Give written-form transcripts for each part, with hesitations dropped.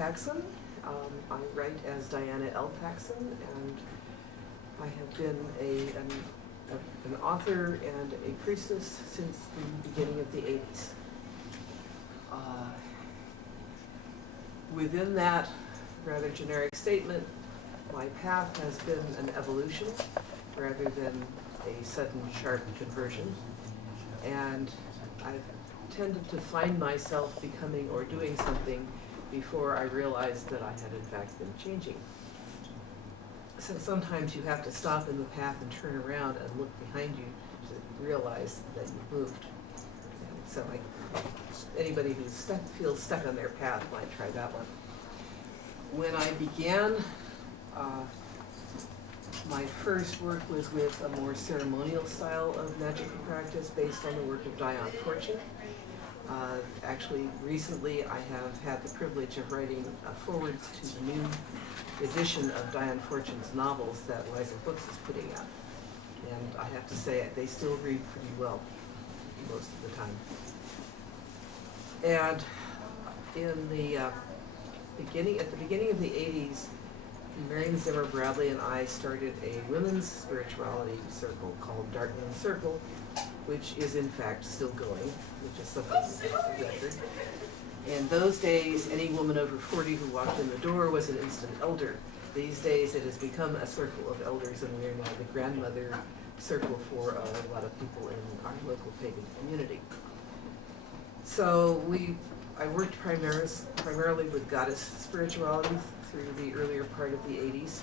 Paxson. I write as Diana L. Paxson, and I have been an author and a priestess since the beginning of the 80s. Within that rather generic statement, my path has been an evolution rather than a sudden sharp conversion, and I've tended to find myself becoming or doing something before I realized that I had in fact been changing. So sometimes you have to stop in the path and turn around and look behind you to realize that you've moved. And so anybody who feels stuck on their path might try that one. When I began, my first work was with a more ceremonial style of magical practice based on the work of Diane Fortune. Actually, recently I have had the privilege of writing forwards to the new edition of Diane Fortune's novels that Wiser Books is putting out. And I have to say, they still read pretty well most of the time. And in the at the beginning of the 80s, Marion Zimmer Bradley and I started a women's spirituality circle called Dark Moon Circle, which is in fact still going, which is something of record. In those days, any woman over 40 who walked in the door was an instant elder. These days, it has become a circle of elders, and we are now the grandmother circle for a lot of people in our local pagan community. So I worked primarily with goddess spirituality through the earlier part of the 80s.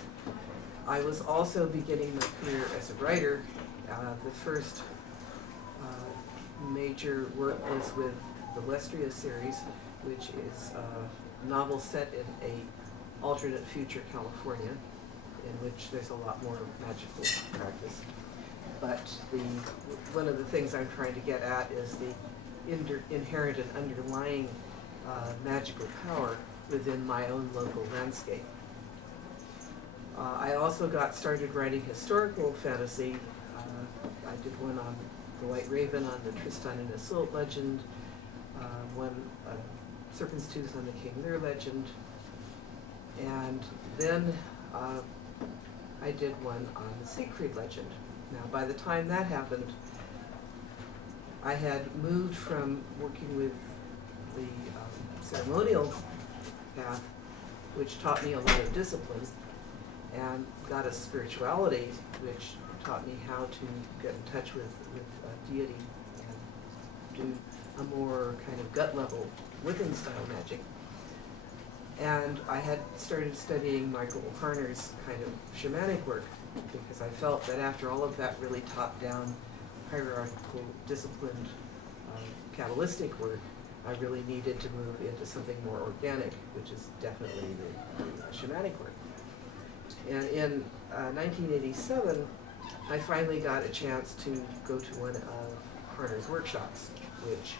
I was also beginning my career as a writer. The first major work was with the Lestria series, which is a novel set in a alternate future California, in which there's a lot more magical practice. But one of the things I'm trying to get at is the inherent and underlying magical power within my own local landscape. I also got started writing historical fantasy. I did one on the White Raven, on the Tristan and Isolde legend, one Serpent's Tooth on the King Lear legend, and then I did one on the Siegfried legend. Now, by the time that happened, I had moved from working with the ceremonial path, which taught me a lot of discipline, and goddess spirituality, which taught me how to get in touch with deity and do a more kind of gut level Wiccan style magic. And I had started studying Michael O'Harner's kind of shamanic work, because I felt that after all of that really top down hierarchical disciplined Kabbalistic work, I really needed to move into something more organic, which is definitely the shamanic work. And in 1987, I finally got a chance to go to one of Harner's workshops, which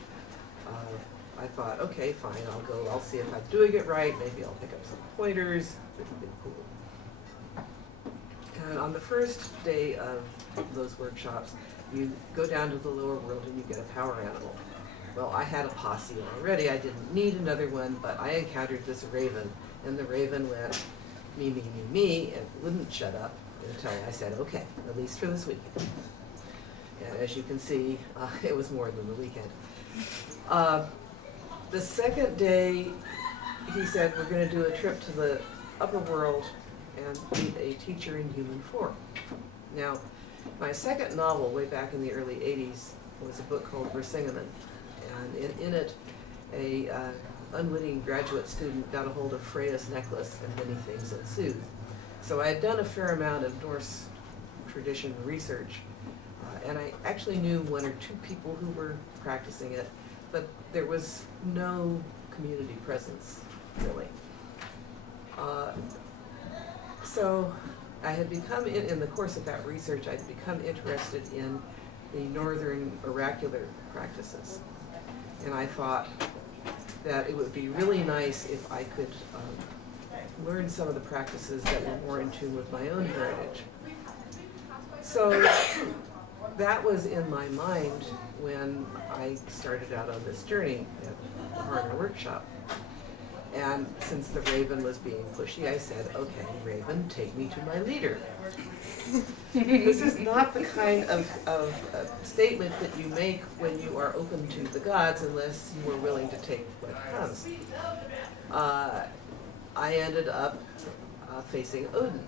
I thought, okay, fine, I'll go, I'll see if I'm doing it right, maybe I'll pick up some pointers, it'd be cool. And on the first day of those workshops, you go down to the lower world and you get a power animal. Well, I had a posse already, I didn't need another one, but I encountered this raven, and the raven went me, me, me, me, and wouldn't shut up until I said, okay, at least for this weekend. And as you can see, it was more than the weekend. The second day, he said, we're going to do a trip to the upper world and meet a teacher in human form. Now, my second novel, way back in the early 80s, was a book called Versingeman. And in it, a unwitting graduate student got a hold of Freya's necklace, and many things ensued. So I had done a fair amount of Norse tradition research, and I actually knew one or two people who were practicing it, but there was no community presence, really. So I had become, in the course of that research, I'd become interested in the northern oracular practices. And I thought that it would be really nice if I could learn some of the practices that were more in tune with my own heritage. So that was in my mind when I started out on this journey at the Harner workshop. And since the raven was being pushy, I said, okay, raven, take me to my leader. This is not the kind of statement that you make when you are open to the gods unless you are willing to take what comes. I ended up facing Odin.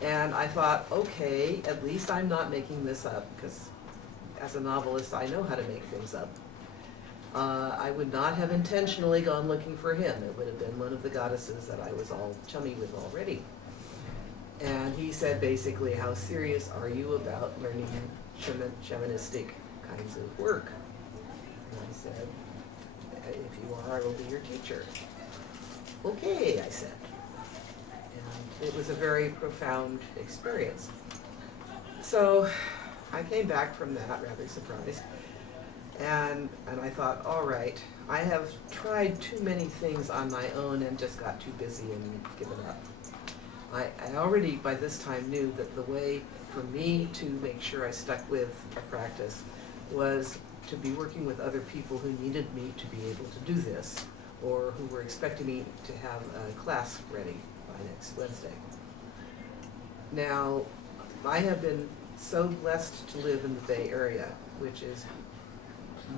And I thought, okay, at least I'm not making this up, because as a novelist, I know how to make things up. I would not have intentionally gone looking for him. It would have been one of the goddesses that I was all chummy with already. And he said basically, how serious are you about learning shamanistic kinds of work? And I said, if you are, I will be your teacher. Okay, I said. And it was a very profound experience. So I came back from that rather surprised. And I thought, all right, I have tried too many things on my own and just got too busy and given up. I already by this time knew that the way for me to make sure I stuck with a practice was to be working with other people who needed me to be able to do this, or who were expecting me to have a class ready by next Wednesday. Now, I have been so blessed to live in the Bay Area, which is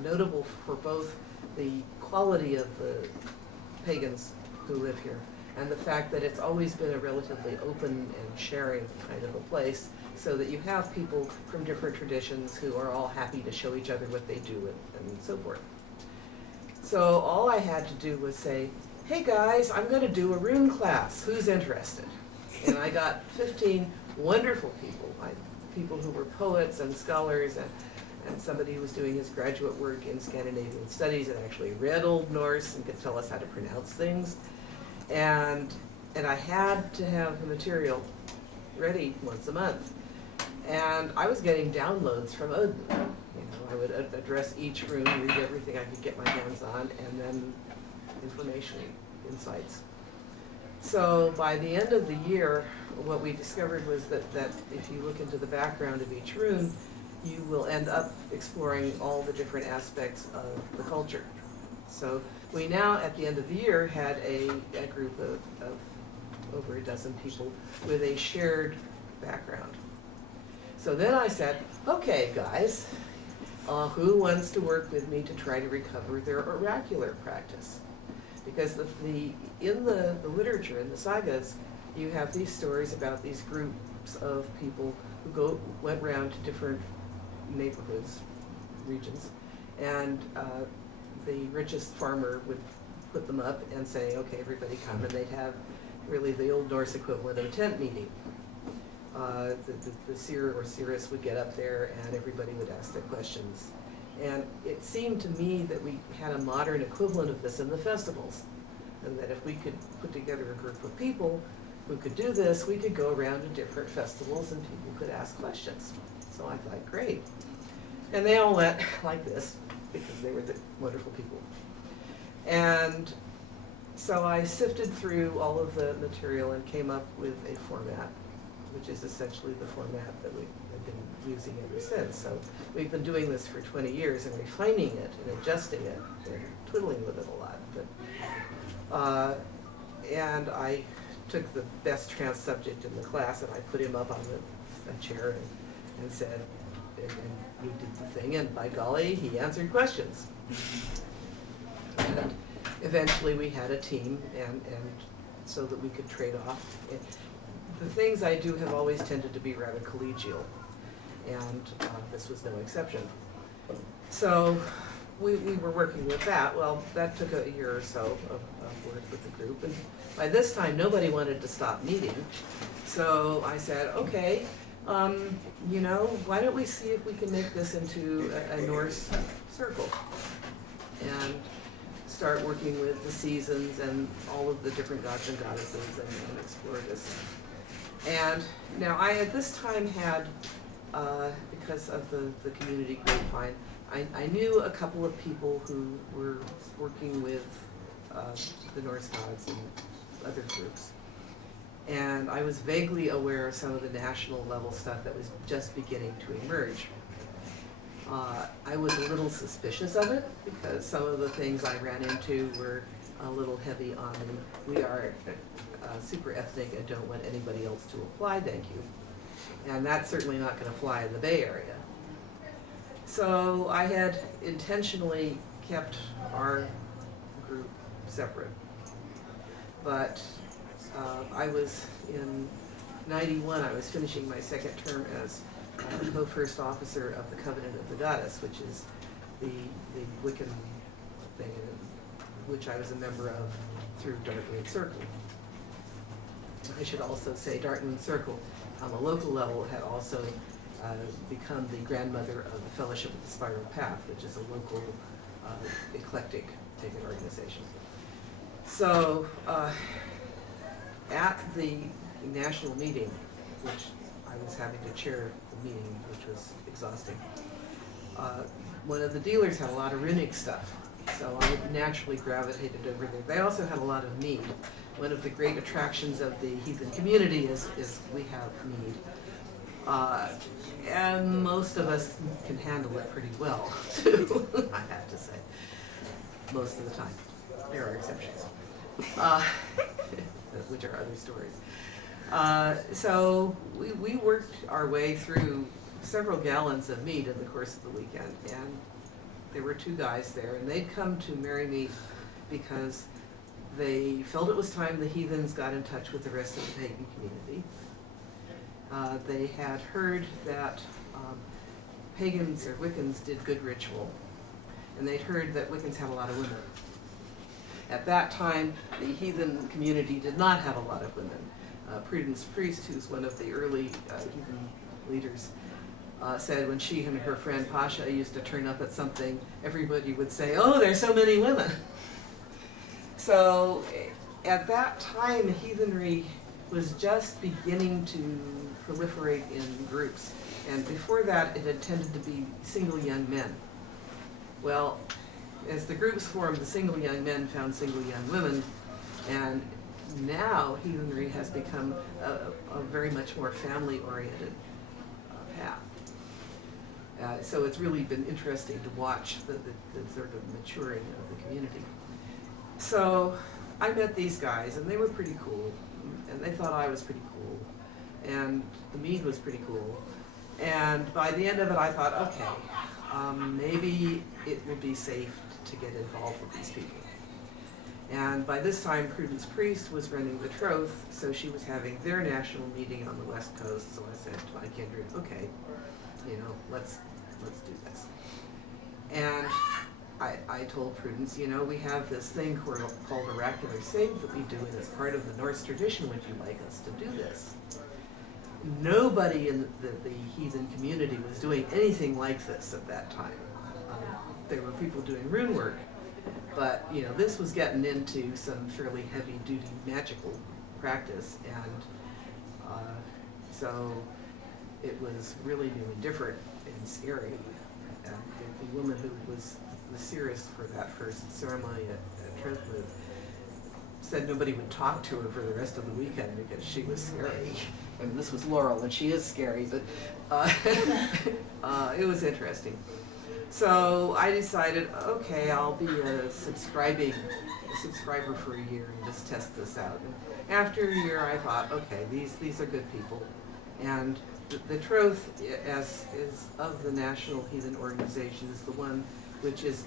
notable for both the quality of the pagans who live here and the fact that it's always been a relatively open and sharing kind of a place, so that you have people from different traditions who are all happy to show each other what they do and so forth. So all I had to do was say, hey guys, I'm going to do a rune class, who's interested? And I got 15 wonderful people, people who were poets and scholars, and somebody who was doing his graduate work in Scandinavian studies and actually read Old Norse and could tell us how to pronounce things. And I had to have the material ready once a month. And I was getting downloads from Odin. You know, I would address each room, read everything I could get my hands on, and then information, insights. So by the end of the year, what we discovered was that if you look into the background of each rune, you will end up exploring all the different aspects of the culture. So we now, at the end of the year, had a group of over a dozen people with a shared background. So then I said, okay guys, who wants to work with me to try to recover their oracular practice? Because in the literature, in the sagas, you have these stories about these groups of people who went around to different neighborhoods, regions, and the richest farmer would put them up and say, okay, everybody come, and they'd have really the Old Norse equivalent of a tent meeting. The seer or seeress would get up there and everybody would ask their questions. And it seemed to me that we had a modern equivalent of this in the festivals, and that if we could put together a group of people who could do this, we could go around to different festivals and people could ask questions. So I thought, great. And they all went like this, because they were the wonderful people. And so I sifted through all of the material and came up with a format, which is essentially the format that we have been using ever since. So we've been doing this for 20 years and refining it and adjusting it and twiddling with it a lot. But, and I took the best trance subject in the class and I put him up on a chair and said, and we did the thing, and by golly, he answered questions. And eventually we had a team, and so that we could trade off. The things I do have always tended to be rather collegial, and this was no exception. So we were working with that. Well, that took a year or so of work with the group, and by this time nobody wanted to stop meeting. So I said, okay, you know, why don't we see if we can make this into a Norse circle and start working with the seasons and all of the different gods and goddesses and explore this. And now I at this time had, because of the community grapevine, I knew a couple of people who were working with the Norse gods and other groups. And I was vaguely aware of some of the national level stuff that was just beginning to emerge. I was a little suspicious of it because some of the things I ran into were a little heavy on the, we are super ethnic and don't want anybody else to apply, thank you. And that's certainly not going to fly in the Bay Area. So I had intentionally kept our group separate. But I was in '91, I was finishing my second term as co-first officer of the Covenant of the Goddess, which is the Wiccan thing, which I was a member of through Dartmoor Circle. I should also say Dartmoor Circle, on a local level, had also become the grandmother of the Fellowship of the Spiral Path, which is a local eclectic pagan organization. So at the national meeting, which I was having to chair the meeting, which was exhausting, one of the dealers had a lot of runic stuff, so I naturally gravitated over there. They also had a lot of mead. One of the great attractions of the heathen community is we have mead. And most of us can handle it pretty well, too, I have to say, most of the time. There are exceptions, which are other stories. So we worked our way through several gallons of mead in the course of the weekend, and there were two guys there, and they'd come to Merry Meet because they felt it was time the heathens got in touch with the rest of the pagan community. They had heard that pagans or Wiccans did good ritual, and they'd heard that Wiccans had a lot of women. At that time, the heathen community did not have a lot of women. Prudence Priest, who's one of the early heathen leaders, said when she and her friend Pasha used to turn up at something, everybody would say, "Oh, there's so many women." So at that time, heathenry was just beginning to proliferate in groups. And before that, it had tended to be single young men. Well, as the groups formed, the single young men found single young women, and now heathenry has become a very much more family-oriented path. So it's really been interesting to watch the sort of maturing of the community. So I met these guys, and they were pretty cool, and they thought I was pretty cool, and the mead was pretty cool. And by the end of it, I thought, okay, maybe it will be safe to get involved with these people. And by this time, Prudence Priest was running the Troth, so she was having their national meeting on the West Coast. So I said to my kindred, okay, you know, let's do this. And I told Prudence, you know, we have this thing called oracular save that we do, and it's part of the Norse tradition. Would you like us to do this? Nobody in the heathen community was doing anything like this at that time. There were people doing rune work, but you know, this was getting into some fairly heavy-duty magical practice, and so it was really new and different and scary. And the woman who was the seeress for that first ceremony at Trothwood said nobody would talk to her for the rest of the weekend because she was scary. I mean, this was Laurel, and she is scary, but it was interesting. So I decided, okay, I'll be a subscriber for a year and just test this out. And after a year, I thought, okay, these are good people. And the Troth, as is of the national heathen organization, is the one which is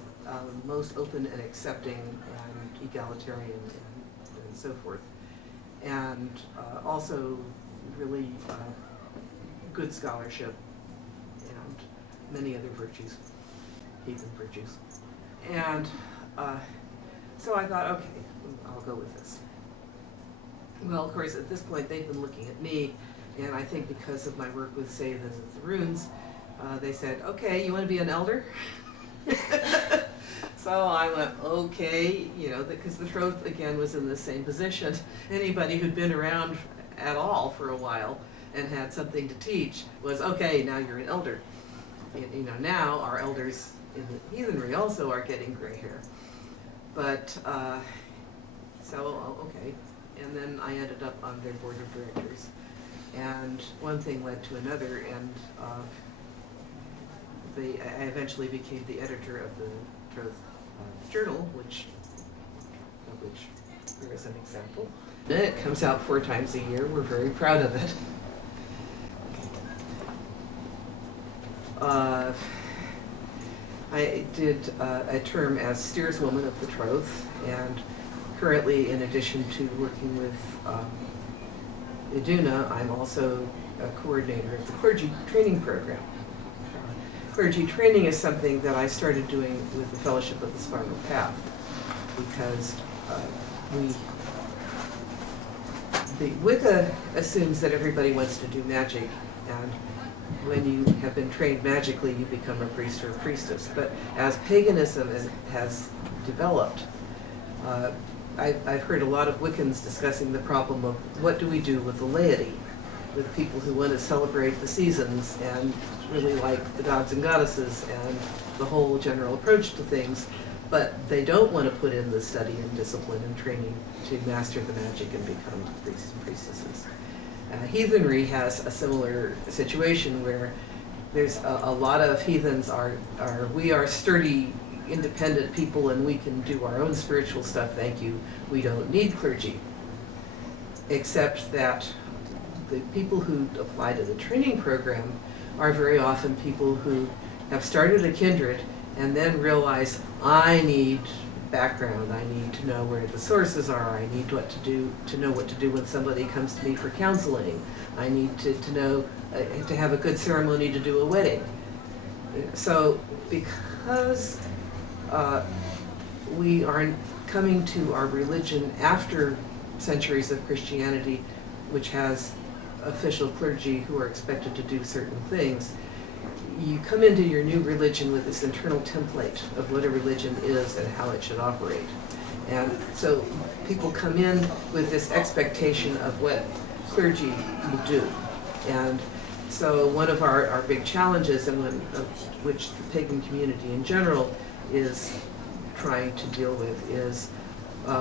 most open and accepting and egalitarian and so forth. And also really good scholarship and many other virtues, heathen virtues. And so I thought, okay, I'll go with this. Well, of course, at this point, they've been looking at me, and I think because of my work with, say, the runes, they said, okay, you want to be an elder? So I went, okay, you know, because the Troth, again, was in the same position. Anybody who'd been around at all for a while and had something to teach was, okay, now you're an elder. You know, now our elders in the heathenry also are getting gray hair. But, so, okay. And then I ended up on their board of directors. And one thing led to another, and I eventually became the editor of the Troth Journal, which which here is an example. It comes out 4 times a year. We're very proud of it. I did a term as steerswoman of the troth, and currently, in addition to working with Iduna, I'm also a coordinator of the clergy training program. Clergy training is something that I started doing with the Fellowship of the Spiral Path, because the Wicca assumes that everybody wants to do magic, and when you have been trained magically, you become a priest or a priestess. But as paganism has developed, I've heard a lot of Wiccans discussing the problem of what do we do with the laity, with people who want to celebrate the seasons and really like the gods and goddesses and the whole general approach to things, but they don't want to put in the study and discipline and training to master the magic and become priests and priestesses. Heathenry has a similar situation where there's a lot of heathens we are sturdy, independent people and we can do our own spiritual stuff, thank you. We don't need clergy. Except that the people who apply to the training program are very often people who have started a kindred and then realize, I need background, I need to know where the sources are, I need to know what to do when somebody comes to me for counseling, I need to know, to have a good ceremony to do a wedding. So because we are coming to our religion after centuries of Christianity, which has official clergy who are expected to do certain things, you come into your new religion with this internal template of what a religion is and how it should operate. And so people come in with this expectation of what clergy will do. And so one of our big challenges, and which the pagan community in general is trying to deal with, is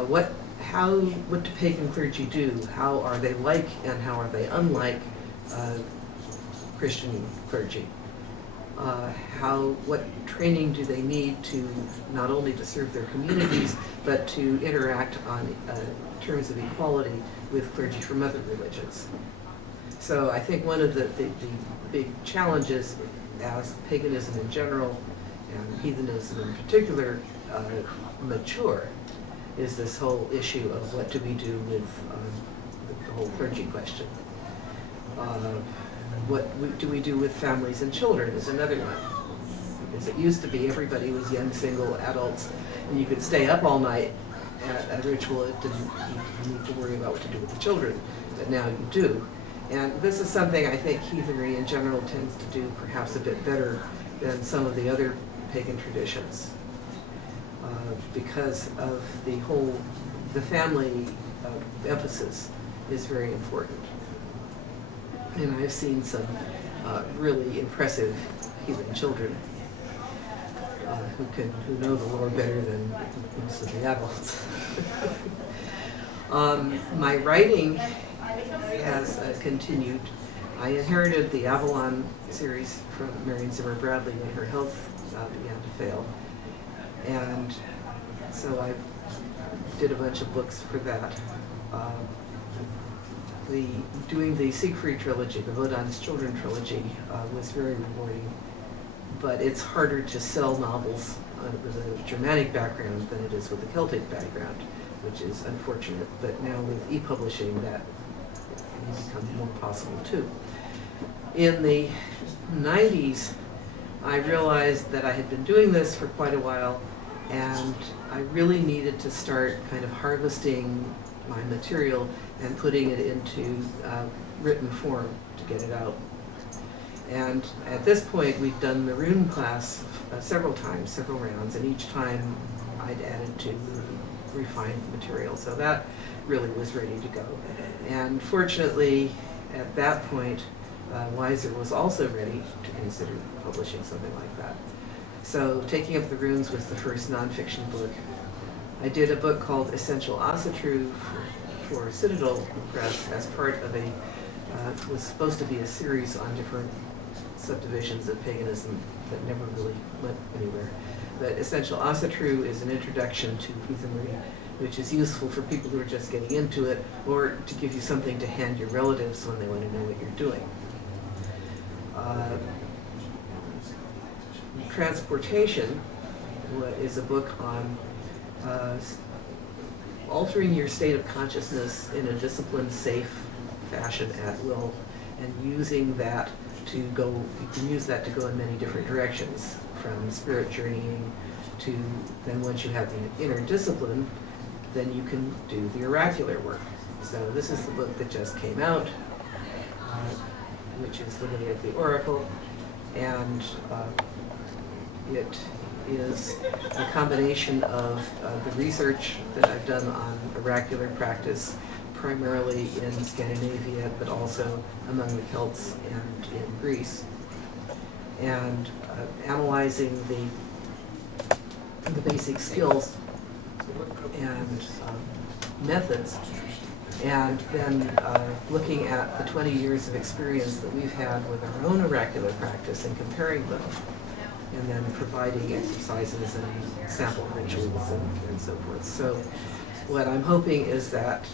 what do pagan clergy do? How are they like and how are they unlike Christian clergy? What training do they need to not only to serve their communities, but to interact on terms of equality with clergy from other religions? So I think one of the big challenges as paganism in general and heathenism in particular mature is this whole issue of what do we do with the whole clergy question. What do we do with families and children is another one. Because it used to be everybody was young, single adults, and you could stay up all night at a ritual. You didn't need to worry about what to do with the children, but now you do. And this is something I think heathenry in general tends to do perhaps a bit better than some of the other pagan traditions. Because of the family emphasis is very important. And I've seen some really impressive heathen children who know the Lord better than most of the adults. My writing has continued. I inherited the Avalon series from Marion Zimmer Bradley when her health began to fail. And so I did a bunch of books for that. Doing the Siegfried trilogy, the Wodan's Children trilogy, was very rewarding, but it's harder to sell novels with a Germanic background than it is with a Celtic background, which is unfortunate, but now with e-publishing that may become more possible too. In the 90s, I realized that I had been doing this for quite a while, and I really needed to start kind of harvesting my material and putting it into written form to get it out. And at this point, we'd done the rune class several times, several rounds, and each time I'd added to refined material. So that really was ready to go. And fortunately, at that point, Weiser was also ready to consider publishing something like that. So Taking Up the Runes was the first nonfiction book. I did a book called Essential Asatru for Citadel Press as part of was supposed to be a series on different subdivisions of paganism that never really went anywhere. But Essential Asatru is an introduction to heathenry which is useful for people who are just getting into it, or to give you something to hand your relatives when they want to know what you're doing. Transportation is a book on altering your state of consciousness in a disciplined, safe fashion at will, and using that to go, you can use that to go in many different directions, from spirit journeying to, then once you have the inner discipline, then you can do the oracular work. So this is the book that just came out, which is The Way of the Oracle, and it is a combination of the research that I've done on oracular practice, primarily in Scandinavia, but also among the Celts and in Greece, and analyzing the basic skills and methods, and then looking at the 20 years of experience that we've had with our own oracular practice and comparing them, and then providing exercises and sample rituals and so forth. So what I'm hoping is that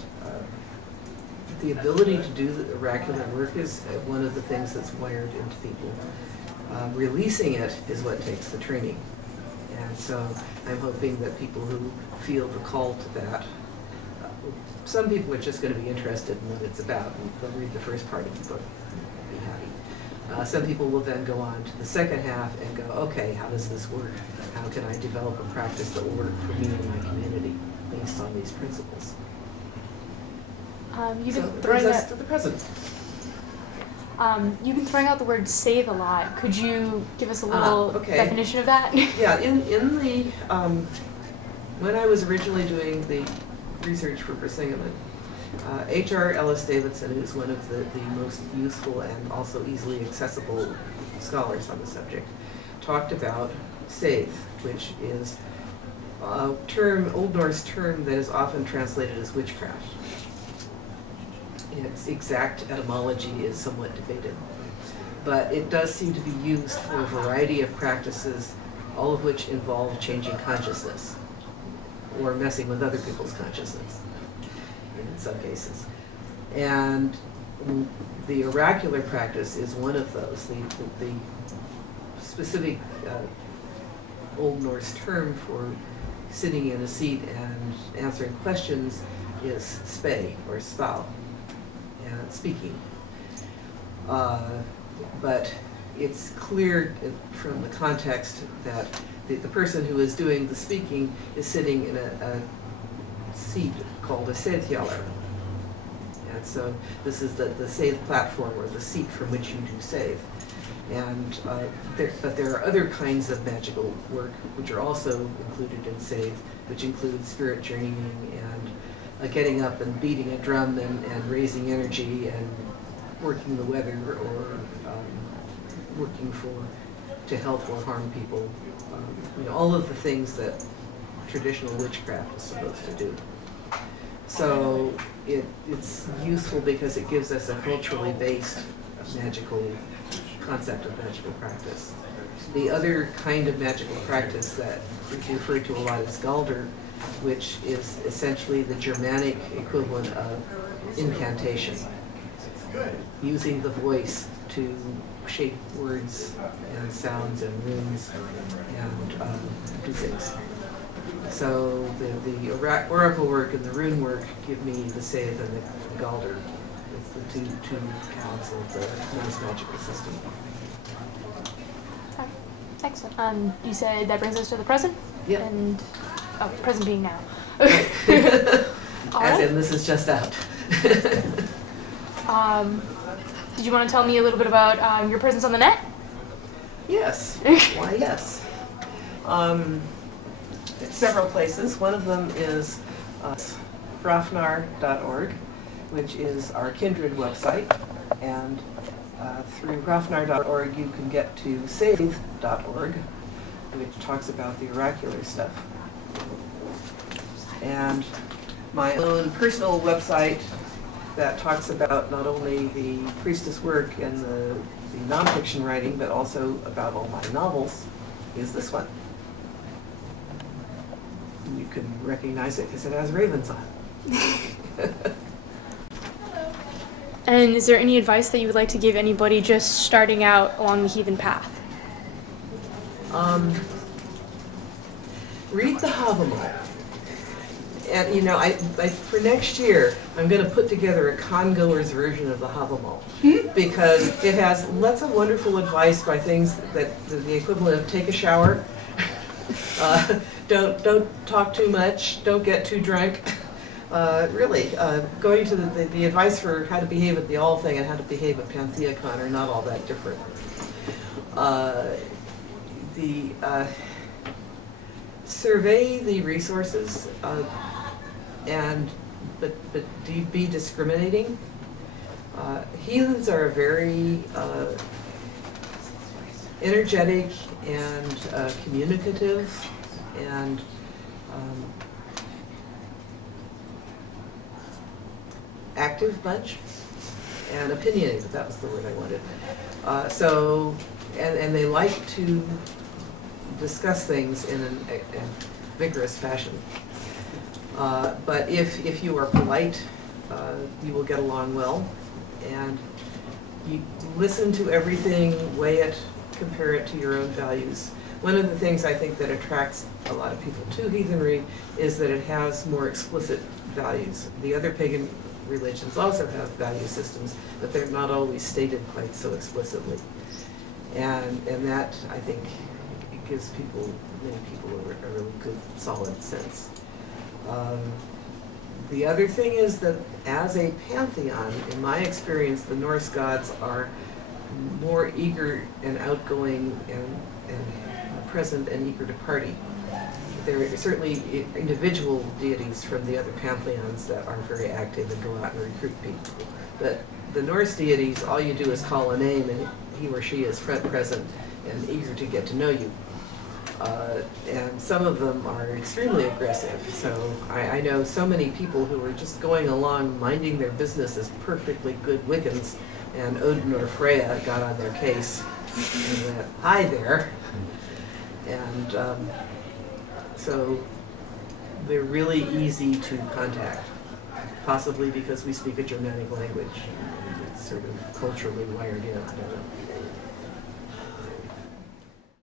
the ability to do the oracular work is one of the things that's wired into people. Releasing it is what takes the training. And so I'm hoping that people who feel the call to that, some people are just going to be interested in what it's about, and they'll read the first part of the book and be happy. Some people will then go on to the second half and go, okay, how does this work? How can I develop a practice that will work for me and my community based on these principles? You've So been it throwing brings us out, to the present. you've been throwing out the word "save" a lot. Could you give us a little okay. definition of that? Yeah, in the when I was originally doing the research for Persimmon, H.R. Ellis Davidson, who's one of the most useful and also easily accessible scholars on the subject, talked about save, which is a term, Old Norse term, that is often translated as witchcraft. Its exact etymology is somewhat debated, but it does seem to be used for a variety of practices, all of which involve changing consciousness or messing with other people's consciousness in some cases. And the oracular practice is one of those. The specific Old Norse term for sitting in a seat and answering questions is spe or spau, and speaking. But it's clear from the context that the person who is doing the speaking is sitting in a seat called a seðhjallar. And so this is the save platform, or the seat from which you do save. And but there are other kinds of magical work which are also included in save, which include spirit journeying and getting up and beating a drum and raising energy and working the weather, or working to help or harm people. All of the things that traditional witchcraft is supposed to do. So it's useful because it gives us a culturally based magical concept of magical practice. The other kind of magical practice that is referred to a lot is Galdur, which is essentially the Germanic equivalent of incantation, using the voice to shape words and sounds and runes and do things. So the oracle work and the rune work give me the save and the Galdur. It's the two halves of the Norse magical system. Excellent. You said that brings us to the present? Yep. And, present being now. As in, this is just out. Did you want to tell me a little bit about your presence on the net? Yes. Why, yes. Several places. One of them is hrafnar.org, which is our Kindred website. And through hrafnar.org you can get to save.org, which talks about the oracular stuff. And my own personal website that talks about not only the priestess work and the nonfiction writing, but also about all my novels, is this one. You can recognize it because it has ravens on it. And is there any advice that you would like to give anybody just starting out along the heathen path? Read the Havamal. And you know, I for next year, I'm going to put together a congoer's version of the Havamal because it has lots of wonderful advice by things that the equivalent of take a shower, don't talk too much, don't get too drunk. Really, going to the advice for how to behave at the All thing and how to behave at Pantheacon are not all that different. Survey the resources but be discriminating. Heathens are very energetic and communicative and active bunch and opinionated. That was the word I wanted. And they like to discuss things in a vigorous fashion. But if you are polite, you will get along well, and you listen to everything, weigh it, compare it to your own values. One of the things I think that attracts a lot of people to heathenry is that it has more explicit values. The other pagan religions also have value systems, but they're not always stated quite so explicitly. And that, I think, it gives many people a really good, solid sense. The other thing is that as a pantheon, in my experience, the Norse gods are more eager and outgoing and present and eager to party. There are certainly individual deities from the other pantheons that are very active and go out and recruit people. But the Norse deities, all you do is call a name and he or she is front, present, and eager to get to know you. And some of them are extremely aggressive. So I know so many people who are just going along minding their business as perfectly good Wiccans, and Odin or Freya got on their case and went, "Hi there." And so they're really easy to contact, possibly because we speak a Germanic language. It's sort of culturally wired in, I don't know.